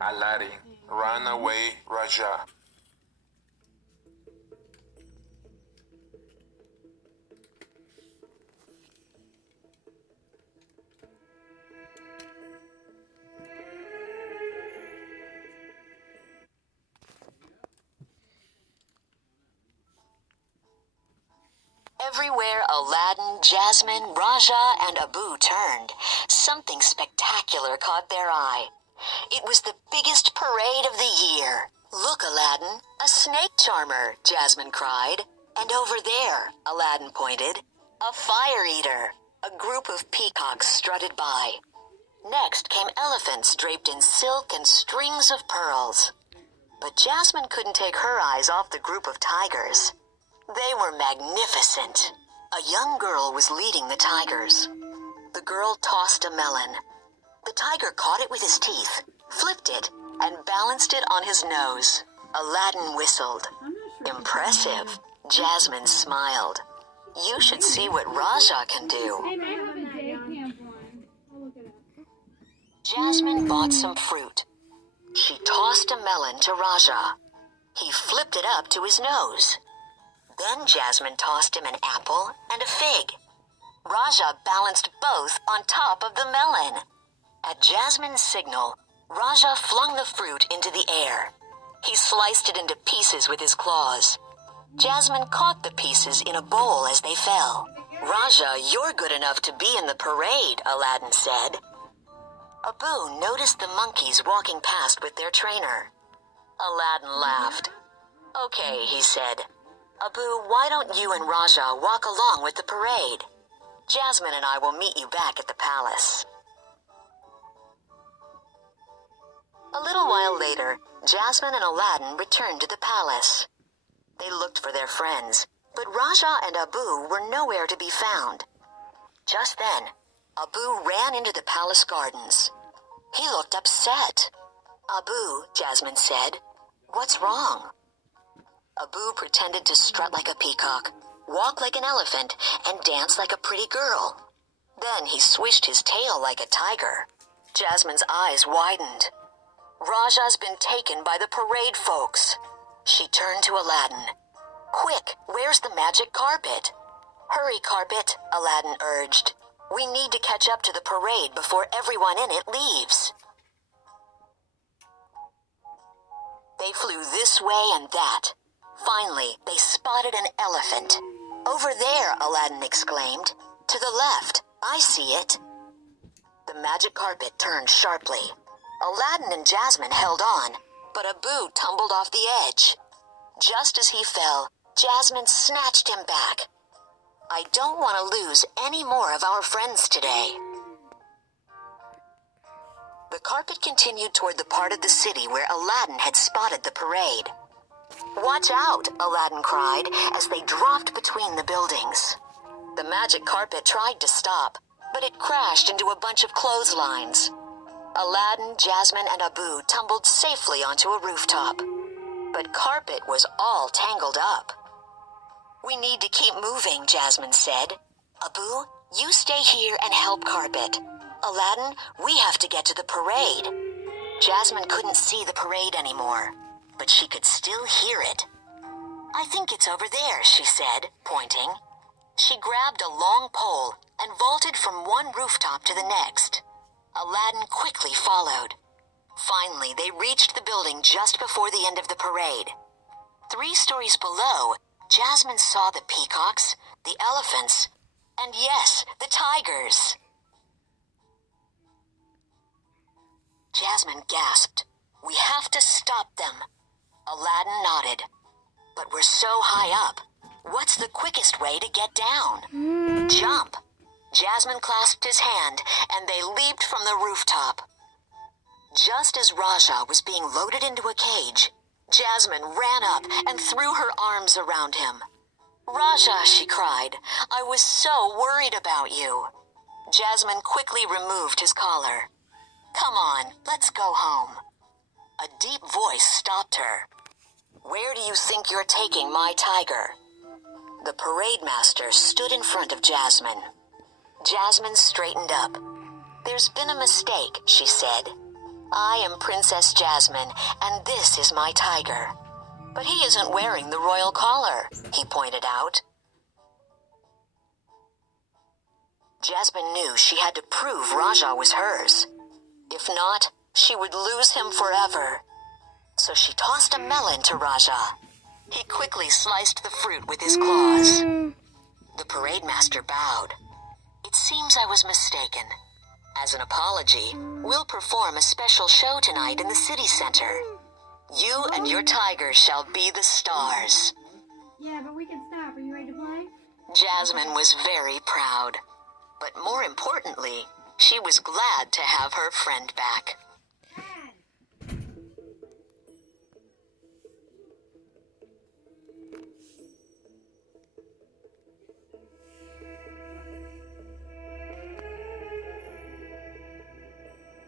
Aladdin, runaway, rajah. Everywhere Aladdin, Jasmine, Rajah, and Abu turned, something spectacular caught their eye. It was the biggest parade of the year. "Look, Aladdin, a snake charmer," Jasmine cried. "And over there," Aladdin pointed, "a fire eater." A group of peacocks strutted by. Next came elephants draped in silk and strings of pearls. But Jasmine couldn't take her eyes off the group of tigers. They were magnificent. A young girl was leading the tigers. The girl tossed a melon. The tiger caught it with his teeth, flipped it, and balanced it on his nose. Aladdin whistled. "Impressive." Jasmine smiled. "You should see what Rajah can do." They may have a day camp one. I'll look it up. Jasmine bought some fruit. She tossed a melon to Rajah. He flipped it up to his nose. Then Jasmine tossed him an apple and a fig. Rajah balanced both on top of the melon. At Jasmine's signal, Rajah flung the fruit into the air. He sliced it into pieces with his claws. Jasmine caught the pieces in a bowl as they fell. "Rajah, you're good enough to be in the parade," Aladdin said. Abu noticed the monkeys walking past with their trainer. Aladdin laughed. "Okay," he said. "Abu, why don't you and Rajah walk along with the parade? Jasmine and I will meet you back at the palace." A little while later, Jasmine and Aladdin returned to the palace. They looked for their friends, but Rajah and Abu were nowhere to be found. Just then, Abu ran into the palace gardens. He looked upset. "Abu," Jasmine said, "what's wrong?" Abu pretended to strut like a peacock, walk like an elephant, and dance like a pretty girl. Then he swished his tail like a tiger. Jasmine's eyes widened. "Rajah's been taken by the parade folks." She turned to Aladdin. "Quick, where's the magic carpet?" "Hurry, carpet," Aladdin urged. "We need to catch up to the parade before everyone in it leaves." They flew this way and that. Finally, they spotted an elephant. "Over there," Aladdin exclaimed. "To the left. I see it." The magic carpet turned sharply. Aladdin and Jasmine held on, but Abu tumbled off the edge. Just as he fell, Jasmine snatched him back. "I don't want to lose any more of our friends today." The carpet continued toward the part of the city where Aladdin had spotted the parade. "Watch out," Aladdin cried as they dropped between the buildings. The magic carpet tried to stop, but it crashed into a bunch of clotheslines. Aladdin, Jasmine, and Abu tumbled safely onto a rooftop. But Carpet was all tangled up. "We need to keep moving," Jasmine said. "Abu, you stay here and help Carpet. Aladdin, we have to get to the parade." Jasmine couldn't see the parade anymore, but she could still hear it. "I think it's over there," she said, pointing. She grabbed a long pole and vaulted from one rooftop to the next. Aladdin quickly followed. Finally, they reached the building just before the end of the parade. 3 stories below, Jasmine saw the peacocks, the elephants, and yes, the tigers. Jasmine gasped. "We have to stop them." Aladdin nodded. "But we're so high up. What's the quickest way to get down?" "Jump." Jasmine clasped his hand, and they leaped from the rooftop. Just as Rajah was being loaded into a cage, Jasmine ran up and threw her arms around him. "Rajah," she cried, "I was so worried about you." Jasmine quickly removed his collar. "Come on, let's go home." A deep voice stopped her. "Where do you think you're taking my tiger?" The parade master stood in front of Jasmine. Jasmine straightened up. "There's been a mistake," she said. I am Princess Jasmine, and this is my tiger. But he isn't wearing the royal collar, he pointed out. Jasmine knew she had to prove Rajah was hers. If not, she would lose him forever. So she tossed a melon to Rajah. He quickly sliced the fruit with his claws. The parade master bowed. It seems I was mistaken. As an apology, we'll perform a special show tonight in the city center. You and your tiger shall be the stars. Yeah, but we can stop. Are you ready to play? Jasmine was very proud. But more importantly, she was glad to have her friend back.